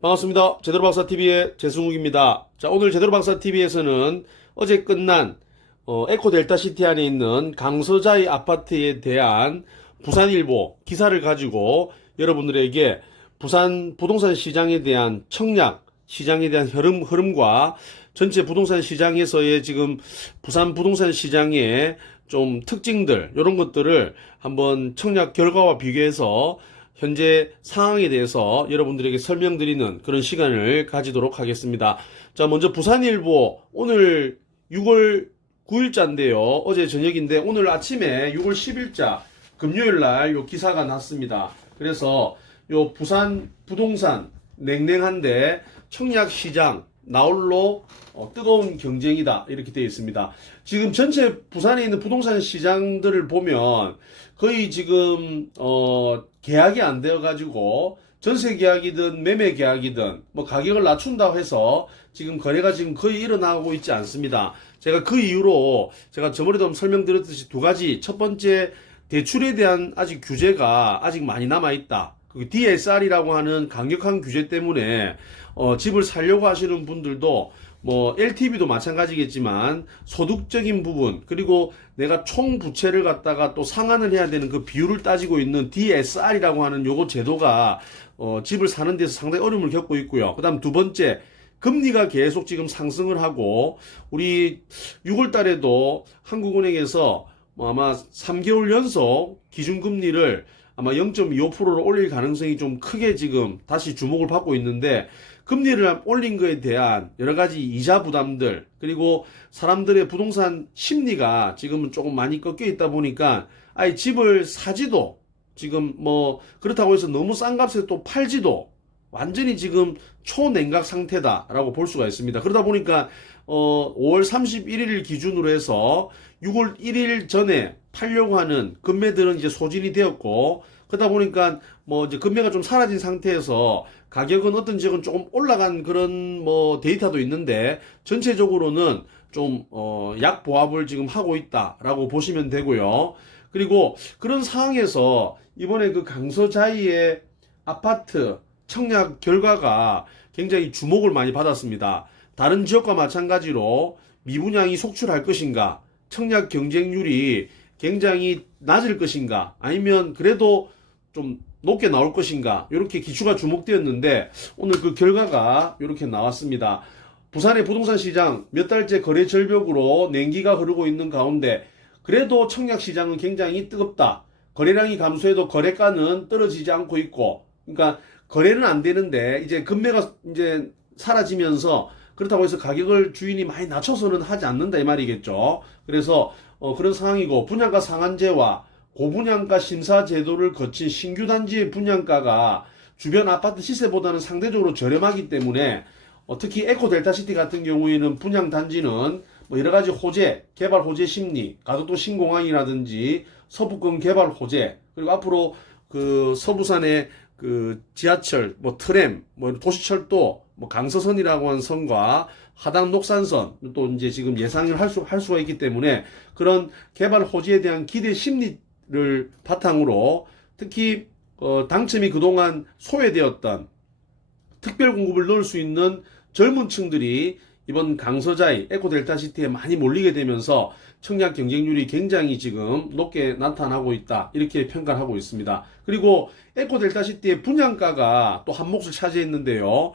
반갑습니다. 제대로박사TV의 재승욱입니다. 자, 오늘 제대로박사TV에서는 어제 끝난 에코델타시티 안에 있는 강서자이 아파트에 대한 부산일보 기사를 가지고 여러분들에게 부산 부동산 시장에 대한 청약, 시장에 대한 흐름과 전체 부동산 시장에서의 지금 부산 부동산 시장의 좀 특징들, 이런 것들을 한번 청약 결과와 비교해서 현재 상황에 대해서 여러분들에게 설명드리는 그런 시간을 가지도록 하겠습니다. 자, 먼저 부산일보 오늘 6월 9일자인데요. 어제 저녁인데 오늘 아침에 6월 10일자 금요일 날 요 기사가 났습니다. 그래서 요 부산 부동산 냉랭한데 청약 시장 나홀로 뜨거운 경쟁이다 이렇게 되어 있습니다. 지금 전체 부산에 있는 부동산 시장들을 보면 거의 지금 계약이 안 되어 가지고 전세 계약이든 매매 계약이든 뭐 가격을 낮춘다고 해서 지금 거래가 지금 거의 일어나고 있지 않습니다. 제가 그 이유로 제가 저번에도 설명드렸듯이 두 가지, 첫 번째 대출에 대한 아직 규제가 아직 많이 남아 있다. 그 DSR이라고 하는 강력한 규제 때문에 집을 살려고 하시는 분들도 뭐 LTV도 마찬가지겠지만 소득적인 부분, 그리고 내가 총 부채를 갖다가 또 상환을 해야 되는 그 비율을 따지고 있는 DSR이라고 하는 요거 제도가 집을 사는 데서 상당히 어려움을 겪고 있고요. 그다음 두 번째, 금리가 계속 지금 상승을 하고 우리 6월 달에도 한국은행에서 뭐 아마 3개월 연속 기준금리를 아마 0.25%로 올릴 가능성이 좀 크게 지금 다시 주목을 받고 있는데, 금리를 올린 거에 대한 여러 가지 이자 부담들, 그리고 사람들의 부동산 심리가 지금은 조금 많이 꺾여 있다 보니까 아예 집을 사지도, 지금 뭐 그렇다고 해서 너무 싼 값에 또 팔지도 완전히 지금 초냉각 상태다라고 볼 수가 있습니다. 그러다 보니까 5월 31일 기준으로 해서 6월 1일 전에 팔려고 하는 금매들은 이제 소진이 되었고, 그러다 보니까 뭐 이제 금매가 좀 사라진 상태에서 가격은 어떤 지역은 조금 올라간 그런 뭐 데이터도 있는데, 전체적으로는 좀 약보합을 지금 하고 있다라고 보시면 되고요. 그리고 그런 상황에서 이번에 그 강서자이의 아파트 청약 결과가 굉장히 주목을 많이 받았습니다. 다른 지역과 마찬가지로 미분양이 속출할 것인가, 청약 경쟁률이 굉장히 낮을 것인가, 아니면 그래도 좀 높게 나올 것인가, 이렇게 기추가 주목되었는데 오늘 그 결과가 이렇게 나왔습니다. 부산의 부동산 시장 몇 달째 거래 절벽으로 냉기가 흐르고 있는 가운데 그래도 청약 시장은 굉장히 뜨겁다. 거래량이 감소해도 거래가는 떨어지지 않고 있고, 그러니까 거래는 안 되는데 이제 금매가 이제 사라지면서 그렇다고 해서 가격을 주인이 많이 낮춰서는 하지 않는다 이 말이겠죠. 그래서 그런 상황이고, 분양가 상한제와 고분양가 심사 제도를 거친 신규 단지의 분양가가 주변 아파트 시세보다는 상대적으로 저렴하기 때문에 특히 에코델타시티 같은 경우에는 분양 단지는 뭐 여러 가지 호재, 개발 호재 심리, 가덕도 신공항이라든지 서북권 개발 호재, 그리고 앞으로 그 서부산의 그 지하철, 뭐 트램, 뭐 도시철도, 뭐 강서선이라고 하는 선과 하당 녹산선 또 이제 지금 예상을 할 수가 있기 때문에 그런 개발 호재에 대한 기대 심리를 바탕으로 특히 당첨이 그동안 소외되었던 특별 공급을 넣을 수 있는 젊은 층들이 이번 강서자이 에코델타시티에 많이 몰리게 되면서 청약 경쟁률이 굉장히 지금 높게 나타나고 있다, 이렇게 평가를 하고 있습니다. 그리고 에코델타시티의 분양가가 또 한 몫을 차지했는데요.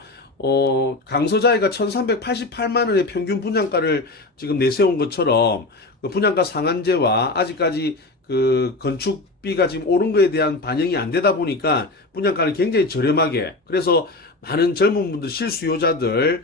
강서자이가 1388만 원의 평균 분양가를 지금 내세운 것처럼 그 분양가 상한제와 아직까지 그 건축비가 지금 오른 거에 대한 반영이 안 되다 보니까 분양가를 굉장히 저렴하게, 그래서 많은 젊은 분들, 실수요자들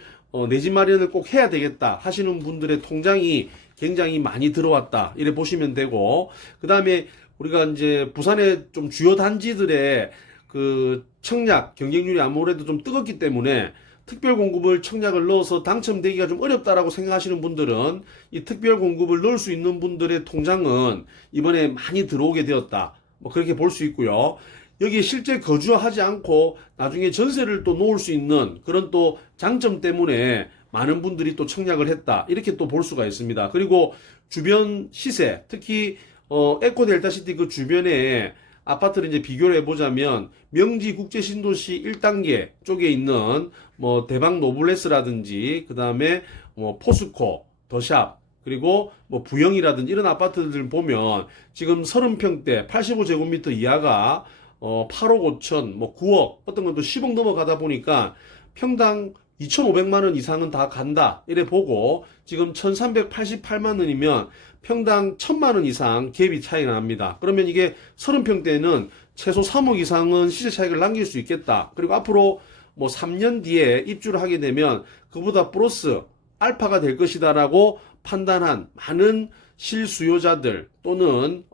내 집 마련을 꼭 해야 되겠다 하시는 분들의 통장이 굉장히 많이 들어왔다, 이래 보시면 되고, 그 다음에 우리가 이제 부산의 좀 주요 단지들의 그 청약 경쟁률이 아무래도 좀 뜨겁기 때문에 특별 공급을 청약을 넣어서 당첨되기가 좀 어렵다라고 생각하시는 분들은 이 특별 공급을 넣을 수 있는 분들의 통장은 이번에 많이 들어오게 되었다, 뭐 그렇게 볼 수 있고요. 여기에 실제 거주하지 않고 나중에 전세를 또 놓을 수 있는 그런 또 장점 때문에 많은 분들이 또 청약을 했다, 이렇게 또 볼 수가 있습니다. 그리고 주변 시세, 특히 에코델타시티 그 주변에 아파트를 이제 비교를 해보자면 명지 국제 신도시 1단계 쪽에 있는 뭐 대방 노블레스라든지 그 다음에 뭐 포스코, 더샵 그리고 뭐 부영이라든지 이런 아파트들 보면 지금 30평대 85제곱미터 이하가 8억 5천, 뭐 9억, 어떤 건 또 10억 넘어가다 보니까 평당 2,500만 원 이상은 다 간다. 이래 보고 지금 1,388만 원이면 평당 1,000만 원 이상 갭이 차이가 납니다. 그러면 이게 30평대는 최소 3억 이상은 시세 차익을 남길 수 있겠다. 그리고 앞으로 뭐 3년 뒤에 입주를 하게 되면 그보다 플러스 알파가 될 것이다라고 판단한 많은 실수요자들 또는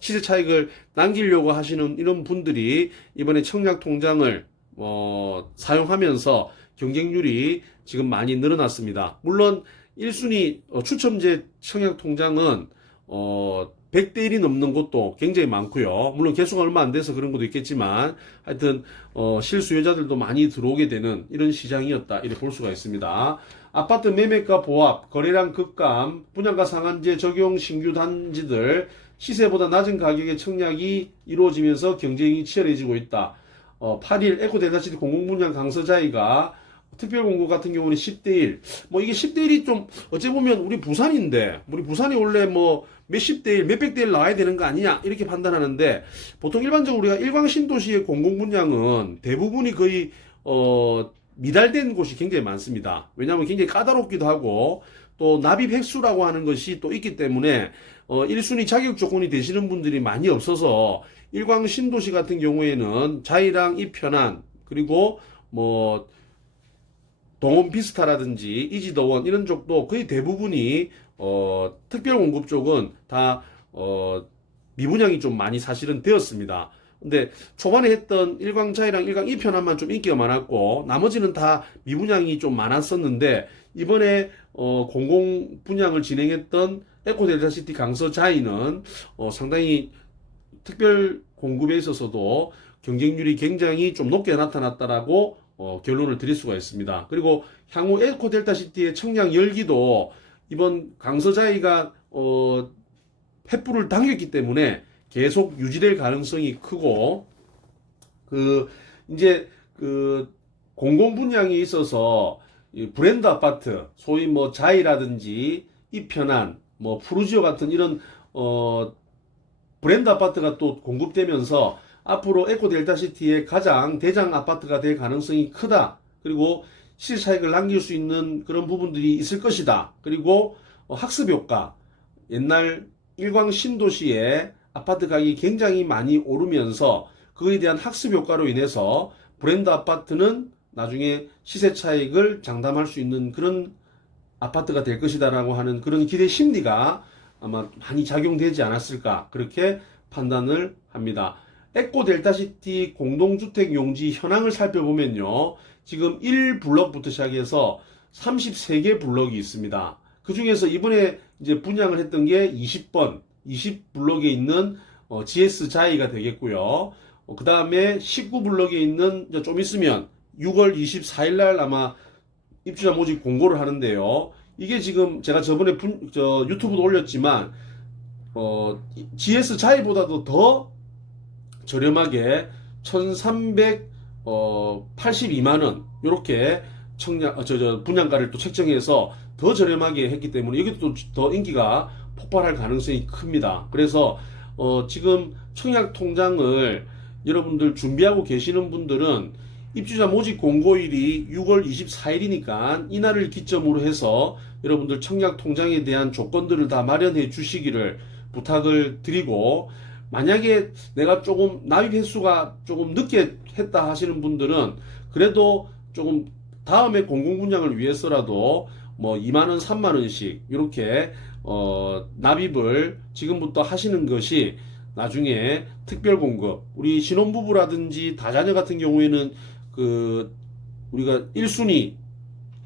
시세 차익을 남기려고 하시는 이런 분들이 이번에 청약통장을 사용하면서 경쟁률이 지금 많이 늘어났습니다. 물론 1순위 추첨제 청약통장은 100대 1이 넘는 곳도 굉장히 많고요. 물론 개수가 얼마 안 돼서 그런 것도 있겠지만 하여튼 실수요자들도 많이 들어오게 되는 이런 시장이었다 이렇게 볼 수가 있습니다. 아파트 매매가 보합, 거래량 급감, 분양가 상한제 적용 신규 단지들 시세보다 낮은 가격에 청약이 이루어지면서 경쟁이 치열해지고 있다. 8일 에코델타시티 공공분양 강서자이가 특별 공고 같은 경우는 10대 1. 뭐 이게 10대 1이 좀 어찌 보면 우리 부산인데 우리 부산이 원래 뭐 몇십 대 1, 몇백 대 1 나와야 되는 거 아니냐 이렇게 판단하는데 보통 일반적으로 우리가 일광 신도시의 공공분양은 대부분이 거의 미달된 곳이 굉장히 많습니다. 왜냐하면 굉장히 까다롭기도 하고 또 납입 횟수라고 하는 것이 또 있기 때문에 1순위 자격 조건이 되시는 분들이 많이 없어서 일광 신도시 같은 경우에는 자이랑 이편한 그리고 뭐 동원 비스타라든지 이지더원 이런 쪽도 거의 대부분이 특별 공급 쪽은 다 미분양이 좀 많이 사실은 되었습니다. 근데 초반에 했던 일광 자이랑 일광 이편한만 좀 인기가 많았고 나머지는 다 미분양이 좀 많았었는데 이번에 공공 분양을 진행했던 에코델타시티 강서자이는 상당히 특별 공급에 있어서도 경쟁률이 굉장히 좀 높게 나타났다라고 결론을 드릴 수가 있습니다. 그리고 향후 에코델타시티의 청약 열기도 이번 강서자이가 횃불을 당겼기 때문에 계속 유지될 가능성이 크고 이제 공공 분양에 있어서 브랜드 아파트 소위 뭐 자이라든지 이편한 뭐 푸르지오 같은 이런 브랜드 아파트가 또 공급되면서 앞으로 에코델타시티의 가장 대장 아파트가 될 가능성이 크다. 그리고 시세 차익을 남길 수 있는 그런 부분들이 있을 것이다. 그리고 학습 효과. 옛날 일광 신도시의 아파트 가격이 굉장히 많이 오르면서 그거에 대한 학습 효과로 인해서 브랜드 아파트는 나중에 시세 차익을 장담할 수 있는 그런 아파트가 될 것이다라고 하는 그런 기대 심리가 아마 많이 작용되지 않았을까 그렇게 판단을 합니다. 에코델타시티 공동주택 용지 현황을 살펴보면요. 지금 1블럭부터 시작해서 33개 블럭이 있습니다. 그 중에서 이번에 이제 분양을 했던 게 20번, 20블럭에 있는 GS 자이가 되겠고요. 그 다음에 19블럭에 있는 좀 있으면 6월 24일 날 아마 입주자 모집 공고를 하는데요. 이게 지금 제가 저번에 유튜브도 올렸지만 GS 자이보다도 더 저렴하게 1,382만원 요렇게 분양가를 또 책정해서 더 저렴하게 했기 때문에 여기도 더 인기가 폭발할 가능성이 큽니다. 그래서 지금 청약 통장을 여러분들 준비하고 계시는 분들은 입주자 모집 공고일이 6월 24일이니까 이날을 기점으로 해서 여러분들 청약 통장에 대한 조건들을 다 마련해 주시기를 부탁을 드리고, 만약에 내가 조금 납입 횟수가 조금 늦게 했다 하시는 분들은 그래도 조금 다음에 공공분양을 위해서라도 뭐 2만원 3만원씩 이렇게 납입을 지금부터 하시는 것이 나중에 특별공급, 우리 신혼부부라든지 다자녀 같은 경우에는 우리가 1순위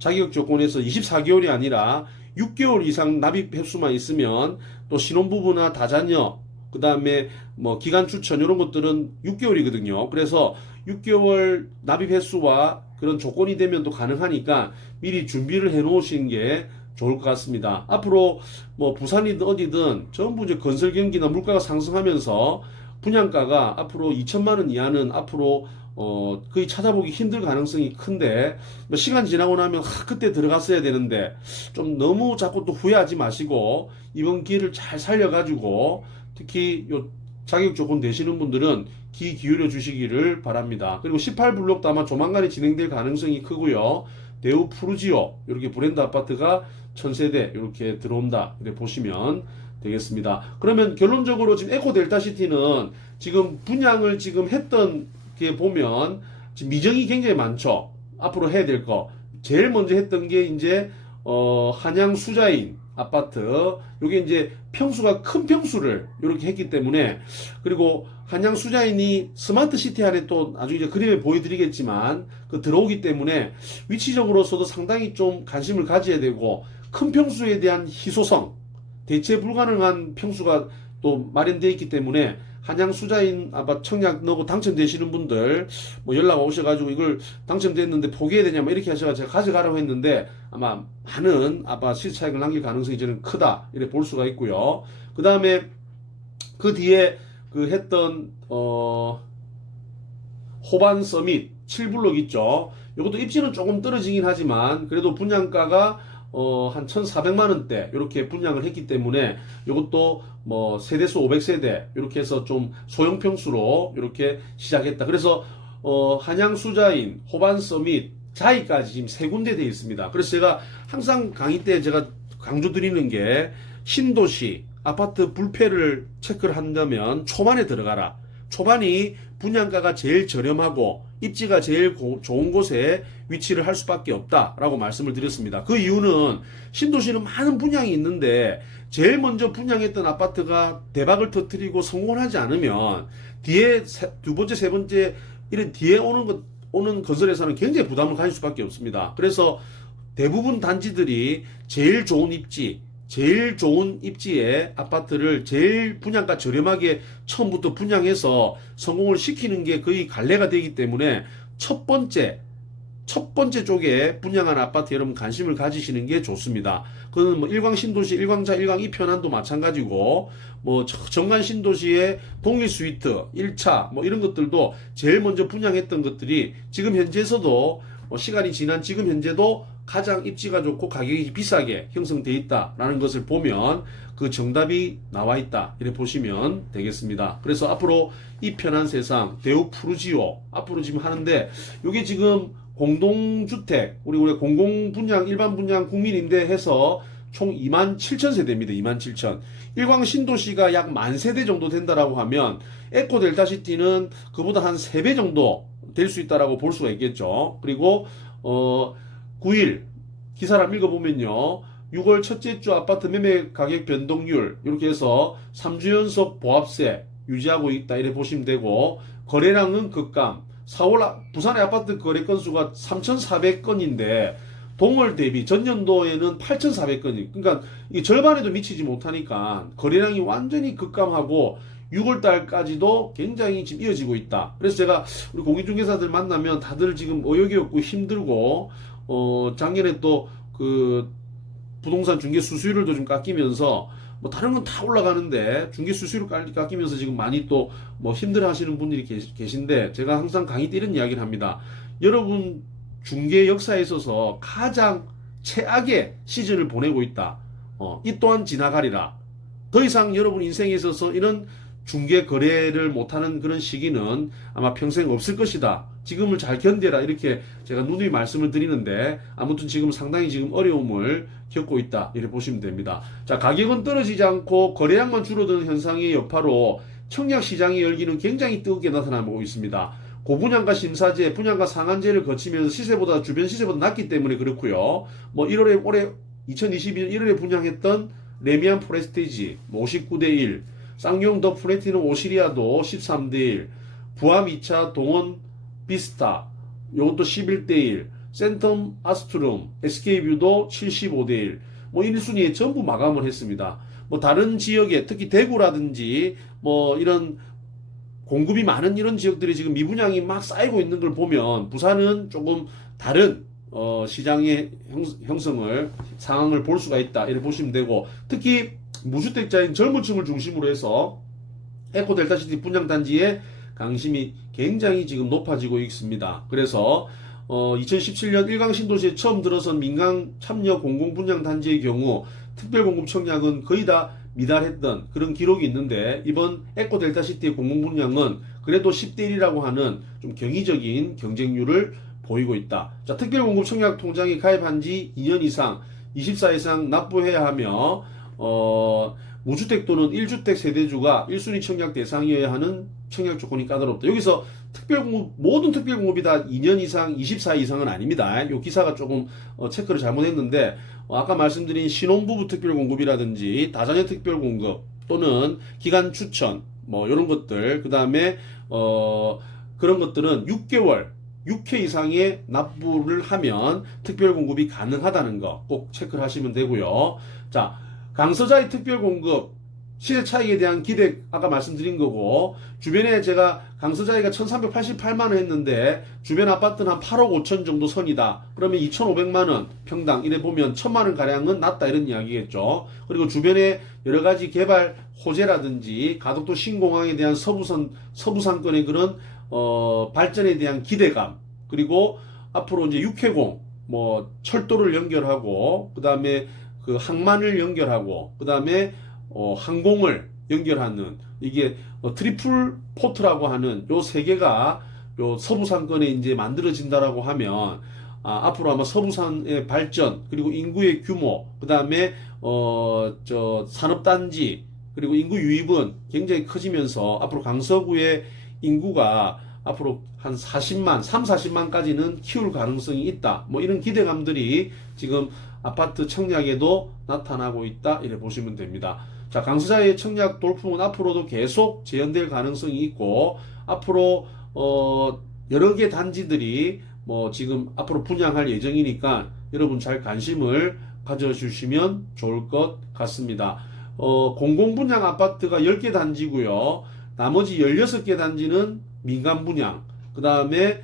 자격 조건에서 24개월이 아니라 6개월 이상 납입 횟수만 있으면 또 신혼부부나 다자녀 그 다음에 뭐 기간 추천 이런 것들은 6개월이거든요. 그래서 6개월 납입 횟수와 그런 조건이 되면 또 가능하니까 미리 준비를 해 놓으시는 게 좋을 것 같습니다. 앞으로 뭐 부산이든 어디든 전부 이제 건설 경기나 물가가 상승하면서 분양가가 앞으로 2천만 원 이하는 앞으로 거의 찾아보기 힘들 가능성이 큰데, 뭐 시간 지나고 나면 그때 들어갔어야 되는데 좀 너무 자꾸 또 후회하지 마시고 이번 기회를 잘 살려가지고 특히 요 자격 조건 되시는 분들은 귀 기울여 주시기를 바랍니다. 그리고 18블록도 아마 조만간에 진행될 가능성이 크고요. 대우 푸르지오 이렇게 브랜드 아파트가 1000세대 이렇게 들어온다 이렇게 보시면 되겠습니다. 그러면 결론적으로 지금 에코델타시티는 지금 분양을 지금 했던 게 보면 지금 미정이 굉장히 많죠. 앞으로 해야 될 거. 제일 먼저 했던 게 이제 한양 수자인 아파트. 요게 이제 평수가 큰 평수를 이렇게 했기 때문에, 그리고 한양 수자인이 스마트 시티 안에 또 나중에 이제 그림에 보여드리겠지만 그 들어오기 때문에 위치적으로서도 상당히 좀 관심을 가져야 되고, 큰 평수에 대한 희소성, 대체 불가능한 평수가 또 마련되어 있기 때문에 한양 수자인 아파트 청약 넣고 당첨되시는 분들 뭐 연락 오셔가지고 이걸 당첨됐는데 포기해야 되냐 뭐 이렇게 하셔서 제가 가져가라고 했는데 아마 많은 아파트 시세 차익을 남길 가능성이 저는 크다 이렇게 볼 수가 있고요. 그 다음에 그 뒤에 그 했던 호반 서밋 7블록 있죠. 이것도 입지는 조금 떨어지긴 하지만 그래도 분양가가 한 1,400만 원대 이렇게 분양을 했기 때문에 이것도 뭐 세대수 500세대 이렇게 해서 좀 소형 평수로 이렇게 시작했다. 그래서 한양 수자인, 호반 서밋, 자이까지 지금 세 군데 되어 있습니다. 그래서 제가 항상 강의 때 제가 강조 드리는 게 신도시 아파트 불패를 체크를 한다면 초반에 들어가라. 초반이 분양가가 제일 저렴하고 입지가 제일 좋은 곳에 위치를 할 수밖에 없다라고 말씀을 드렸습니다. 그 이유는 신도시는 많은 분양이 있는데 제일 먼저 분양했던 아파트가 대박을 터뜨리고 성공을 하지 않으면 뒤에 두 번째, 세 번째 이런 뒤에 오는 건설회사는 굉장히 부담을 가질 수밖에 없습니다. 그래서 대부분 단지들이 제일 좋은 입지, 제일 좋은 입지의 아파트를 제일 분양가 저렴하게 처음부터 분양해서 성공을 시키는 게 거의 관례가 되기 때문에 첫 번째 쪽에 분양한 아파트 여러분 관심을 가지시는 게 좋습니다. 그건 뭐 일광 신도시, 일광자, 일광 이편안도 마찬가지고 뭐 정관 신도시의 독립 스위트 1차 뭐 이런 것들도 제일 먼저 분양했던 것들이 지금 현재에서도 시간이 지난 지금 현재도 가장 입지가 좋고 가격이 비싸게 형성되어 있다라는 것을 보면 그 정답이 나와 있다 이렇게 보시면 되겠습니다. 그래서 앞으로 이 편한 세상 대우 푸르지오 앞으로 지금 하는데 이게 지금 공동주택 우리 공공분양 일반 분양 국민임대 해서 총 27,000세대입니다. 27,000. 일광 신도시가 약 10,000세대 정도 된다라고 하면 에코델타시티는 그보다 한 3배 정도 될 수 있다라고 볼 수가 있겠죠. 그리고 9일 기사를 한번 읽어보면요. 6월 첫째 주 아파트 매매 가격 변동률 이렇게 해서 3주 연속 보합세 유지하고 있다 이렇게 보시면 되고, 거래량은 급감. 4월 부산의 아파트 거래 건수가 3,400건인데 동월 대비 전년도에는 8,400건이, 그러니까 이게 절반에도 미치지 못하니까 거래량이 완전히 급감하고 6월 달까지도 굉장히 지금 이어지고 있다. 그래서 제가 우리 공인중개사들 만나면 다들 지금 의욕이 없고 힘들고 작년에 또 그 부동산 중개 수수료를 좀 깎이면서 뭐 다른 건 다 올라가는데 중개 수수료 깎이면서 지금 많이 또 뭐 힘들어 하시는 분들이 계신데 제가 항상 강의 때 이런 이야기를 합니다. 여러분 중개 역사에 있어서 가장 최악의 시즌을 보내고 있다. 이 또한 지나가리라. 더 이상 여러분 인생에 있어서 이런 중개 거래를 못하는 그런 시기는 아마 평생 없을 것이다. 지금을 잘 견뎌라. 이렇게 제가 누누이 말씀을 드리는데 아무튼 지금 상당히 지금 어려움을 겪고 있다. 이렇게 보시면 됩니다. 자, 가격은 떨어지지 않고 거래량만 줄어드는 현상의 여파로 청약 시장의 열기는 굉장히 뜨겁게 나타나고 있습니다. 고분양가 심사제, 분양가 상한제를 거치면서 시세보다 주변 시세보다 낮기 때문에 그렇고요. 뭐 1월에 올해 2022년 1월에 분양했던 레미안 프레스티지 59대 1, 쌍용 더 플래티넘 오시리아도 13대 1, 부암 2차 동원 비스타 요것도 11대 1, 센텀 아스트룸 SK뷰도 75대 1, 뭐 1순위에 전부 마감을 했습니다. 뭐 다른 지역에 특히 대구라든지 뭐 이런 공급이 많은 이런 지역들이 지금 미분양이 막 쌓이고 있는 걸 보면 부산은 조금 다른 시장의 형성을 상황을 볼 수가 있다 이렇게 보시면 되고, 특히 무주택자인 젊은 층을 중심으로 해서 에코델타시티 분양단지의 강심이 굉장히 지금 높아지고 있습니다. 그래서 2017년 1강 신도시에 처음 들어선 민간 참여 공공분양단지의 경우 특별공급 청약은 거의 다 미달했던 그런 기록이 있는데, 이번 에코델타시티의 공공분양은 그래도 10대 1이라고 하는 좀 경이적인 경쟁률을 보이고 있다. 자, 특별공급 청약 통장에 가입한 지 2년 이상, 24 이상 납부해야 하며 무주택 또는 1주택 세대주가 1순위 청약 대상이어야 하는 청약 조건이 까다롭다. 여기서 특별공급, 모든 특별공급이 다 2년 이상, 24 이상은 아닙니다. 이 기사가 조금 체크를 잘못했는데, 아까 말씀드린 신혼부부 특별공급이라든지 다자녀 특별공급 또는 기간 추천 뭐 이런 것들, 그 다음에 그런 것들은 6개월 6회 이상의 납부를 하면 특별공급이 가능하다는 거 꼭 체크를 하시면 되고요. 자, 강서자의 특별공급 시세 차익에 대한 기대 아까 말씀드린 거고, 주변에 제가 강서자이가 1388만원 했는데 주변 아파트는 한 8억 5천 정도 선이다. 그러면 2500만원 평당 이래 보면 1000만원 가량은 낮다 이런 이야기겠죠. 그리고 주변에 여러가지 개발 호재라든지 가덕도 신공항에 대한 서부상권의 그런 발전에 대한 기대감, 그리고 앞으로 이제 육해공 뭐 철도를 연결하고, 그 다음에 그 항만을 연결하고, 그 다음에 항공을 연결하는 이게 트리플 포트라고 하는 요 세 개가 요 서부상권에 이제 만들어진다라고 하면 앞으로 아마 서부산의 발전, 그리고 인구의 규모, 그 다음에 산업단지, 그리고 인구 유입은 굉장히 커지면서 앞으로 강서구의 인구가 앞으로 한 40만, 3, 40만까지는 키울 가능성이 있다. 뭐 이런 기대감들이 지금 아파트 청약에도 나타나고 있다. 이래 보시면 됩니다. 자, 강서자의 청약 돌풍은 앞으로도 계속 재현될 가능성이 있고, 앞으로 여러 개 단지들이 뭐 지금 앞으로 분양할 예정이니까 여러분 잘 관심을 가져주시면 좋을 것 같습니다. 공공분양 아파트가 10개 단지고요. 나머지 16개 단지는 민간 분양. 그 다음에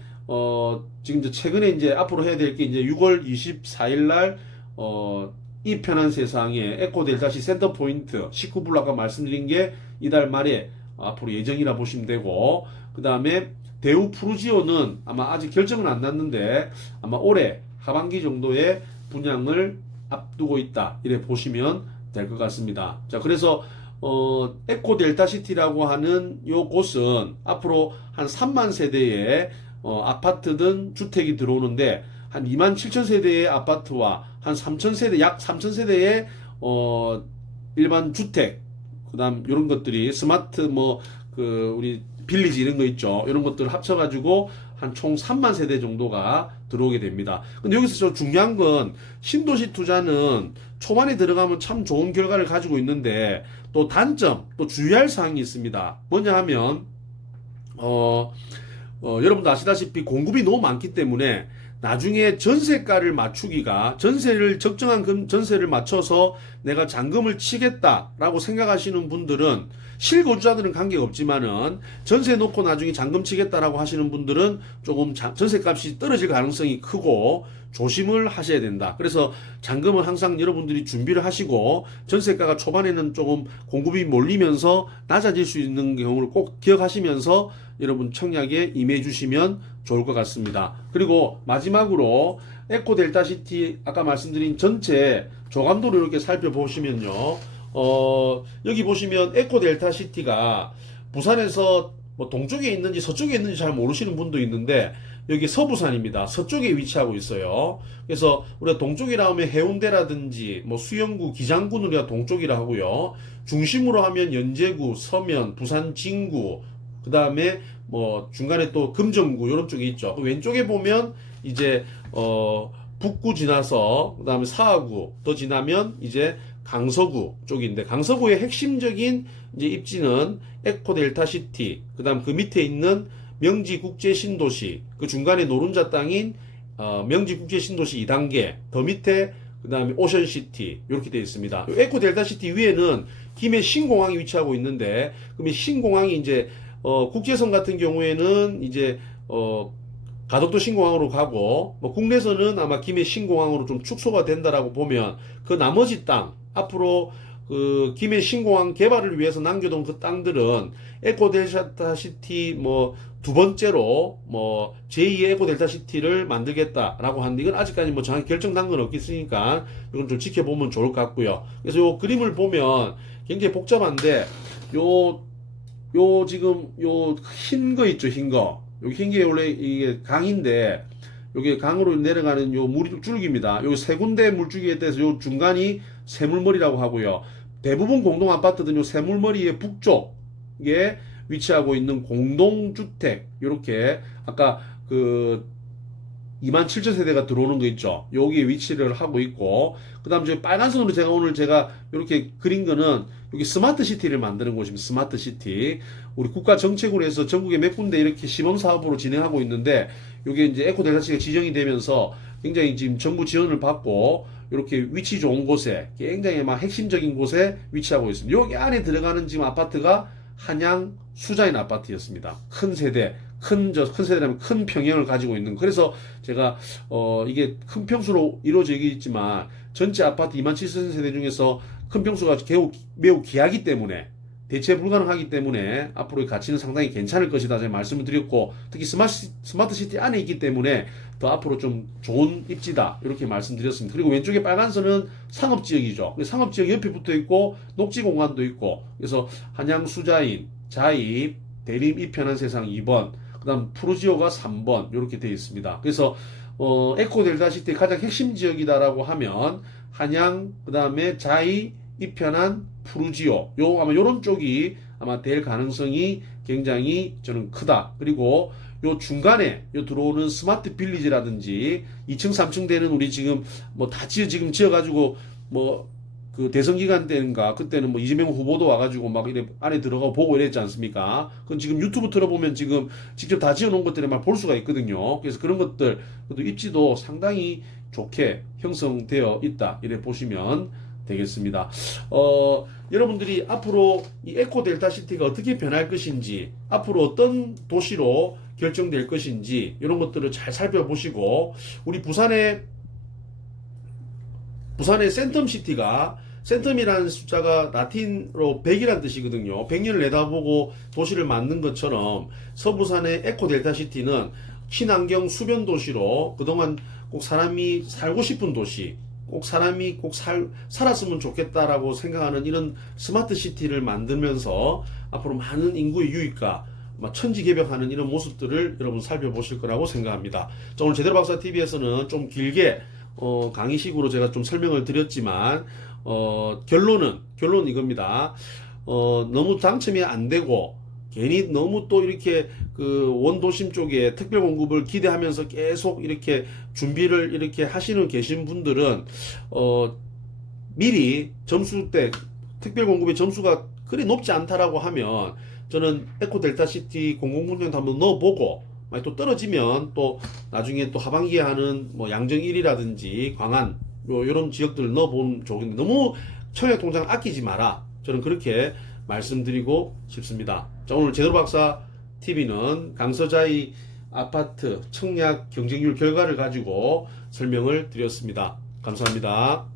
지금 이제 최근에 이제 앞으로 해야 될 게 이제 6월 24일 날 이 편한 세상에 에코델타시 센터포인트 19불 아까 말씀드린 게 이달 말에 앞으로 예정이라 보시면 되고, 그 다음에 대우 푸르지오는 아마 아직 결정은 안 났는데 아마 올해 하반기 정도에 분양을 앞두고 있다. 이래 보시면 될 것 같습니다. 자, 그래서 에코델타시티라고 하는 요 곳은 앞으로 한 3만 세대의 아파트든 주택이 들어오는데, 한 2만 7천 세대의 아파트와 한 3천 세대, 약 3천 세대의 일반 주택, 그다음 이런 것들이 스마트 우리 빌리지 이런 거 있죠. 이런 것들 합쳐가지고 한 총 3만 세대 정도가 들어오게 됩니다. 근데 여기서 저 중요한 건 신도시 투자는 초반에 들어가면 참 좋은 결과를 가지고 있는데 또 단점, 또 주의할 사항이 있습니다. 뭐냐 하면 여러분도 아시다시피 공급이 너무 많기 때문에 나중에 전세가를 맞추기가, 적정한 전세를 맞춰서 내가 잔금을 치겠다라고 생각하시는 분들은, 실거주자들은 관계가 없지만은 전세 놓고 나중에 잔금 치겠다라고 하시는 분들은 조금 전세값이 떨어질 가능성이 크고 조심을 하셔야 된다. 그래서 잔금은 항상 여러분들이 준비를 하시고, 전세가가 초반에는 조금 공급이 몰리면서 낮아질 수 있는 경우를 꼭 기억하시면서 여러분 청약에 임해 주시면 좋을 것 같습니다. 그리고 마지막으로 에코델타시티 아까 말씀드린 전체 조감도를 이렇게 살펴보시면요, 여기 보시면 에코델타시티가 부산에서 뭐 동쪽에 있는지 서쪽에 있는지 잘 모르시는 분도 있는데, 여기 서부산입니다. 서쪽에 위치하고 있어요. 그래서 우리가 동쪽이라 하면 해운대라든지 뭐 수영구, 기장구는 우리가 동쪽이라 하고요. 중심으로 하면 연제구, 서면, 부산 진구, 그 다음에 뭐 중간에 또 금정구 이런 쪽이 있죠. 왼쪽에 보면 이제 북구 지나서 그 다음에 사하구 더 지나면 이제 강서구 쪽인데, 강서구의 핵심적인 이제 입지는 에코델타시티, 그 다음 그 밑에 있는 명지국제신도시, 그 중간에 노른자 땅인 명지국제신도시 2단계, 더 밑에 그 다음에 오션시티 이렇게 되어 있습니다. 에코델타시티 위에는 김해 신공항이 위치하고 있는데, 그러면 신공항이 이제 국제선 같은 경우에는 이제 가덕도 신공항으로 가고, 뭐 국내선은 아마 김해 신공항으로 좀 축소가 된다라고 보면, 그 나머지 땅 앞으로 그 김해 신공항 개발을 위해서 남겨둔 그 땅들은 에코델타 시티 뭐 두 번째로 뭐 제2의 에코델타 시티를 만들겠다라고 하는데 이건 아직까지 뭐 정확히 결정난 건 없겠으니까 이건 좀 지켜보면 좋을 것 같고요. 그래서 요 그림을 보면 굉장히 복잡한데 요 지금 요 흰 거 있죠, 흰 거. 여기 흰 게 원래 이게 강인데 요게 강으로 내려가는 요 물줄기입니다. 요 세 군데 물줄기에 대해서 요 중간이 새물머리라고 하고요. 대부분 공동 아파트들은 요 새물머리의 북쪽에 위치하고 있는 공동주택, 요렇게 아까 그 27,000세대가 들어오는 거 있죠. 여기에 위치를 하고 있고, 그 다음 저 빨간선으로 제가 이렇게 그린 거는 여기 스마트 시티를 만드는 곳입니다. 스마트 시티. 우리 국가 정책으로 해서 전국에 몇 군데 이렇게 시범 사업으로 진행하고 있는데, 이게 이제 에코델타시가 지정이 되면서 굉장히 지금 정부 지원을 받고, 이렇게 위치 좋은 곳에, 굉장히 막 핵심적인 곳에 위치하고 있습니다. 여기 안에 들어가는 지금 아파트가 한양 수자인 아파트였습니다. 큰 세대, 큰 세대라면 큰 평형을 가지고 있는. 그래서 제가, 이게 큰 평수로 이루어져 있지만, 전체 아파트 27,000세대 중에서 큰 평수가 매우 귀하기 때문에, 대체 불가능하기 때문에 앞으로의 가치는 상당히 괜찮을 것이다 제가 말씀을 드렸고, 특히 스마트 시티 안에 있기 때문에 더 앞으로 좀 좋은 입지다 이렇게 말씀드렸습니다. 그리고 왼쪽에 빨간 선은 상업지역이죠. 상업지역 옆에 붙어 있고 녹지공간도 있고, 그래서 한양 수자인, 자입, 대림 이편한 세상 2번, 그 다음 푸르지오가 3번 이렇게 되어 있습니다. 그래서 에코델타 시티의 가장 핵심 지역이다라고 하면 한양, 그 다음에 자이, 이편한, 푸르지오, 아마 요런 쪽이 아마 될 가능성이 굉장히 저는 크다. 그리고 요 중간에 들어오는 스마트 빌리지라든지 2층, 3층 되는 우리 지금 뭐 다 지금 지어가지고 뭐 그 대선 기간 때인가 그때는 뭐 이재명 후보도 와가지고 막 이래 안에 들어가 보고 이랬지 않습니까? 그건 지금 유튜브 들어보면 지금 직접 다 지어놓은 것들을 막 볼 수가 있거든요. 그래서 그런 것들 입지도 상당히 좋게 형성되어 있다. 이래 보시면 되겠습니다. 여러분들이 앞으로 이 에코델타 시티가 어떻게 변할 것인지, 앞으로 어떤 도시로 결정될 것인지 이런 것들을 잘 살펴보시고, 우리 부산의 센텀이라는 숫자가 라틴으로 100이라는 뜻이거든요. 100년을 내다보고 도시를 만든 것처럼 서부산의 에코델타 시티는 친환경 수변 도시로 그동안 꼭 사람이 살고 싶은 도시, 꼭 사람이 살았으면 좋겠다라고 생각하는 이런 스마트 시티를 만들면서 앞으로 많은 인구의 유입과 천지개벽하는 이런 모습들을 여러분 살펴보실 거라고 생각합니다. 자, 오늘 제대로 박사 TV에서는 좀 길게 강의식으로 제가 좀 설명을 드렸지만 결론은 이겁니다. 너무 당첨이 안 되고 괜히 너무 또 이렇게 그 원도심 쪽에 특별 공급을 기대하면서 계속 이렇게 준비를 이렇게 하시는 계신 분들은 미리 점수 때 특별 공급의 점수가 그리 높지 않다라고 하면 저는 에코델타 시티 공공분양도 한번 넣어보고 만약 또 떨어지면 또 나중에 또 하반기에 하는 뭐 양정 1이라든지 광안 요런 지역들을 넣어보면 좋은데 너무 청약통장 아끼지 마라. 저는 그렇게 말씀드리고 싶습니다. 자, 오늘 제대로 박사 TV는 강서자이 아파트 청약 경쟁률 결과를 가지고 설명을 드렸습니다. 감사합니다.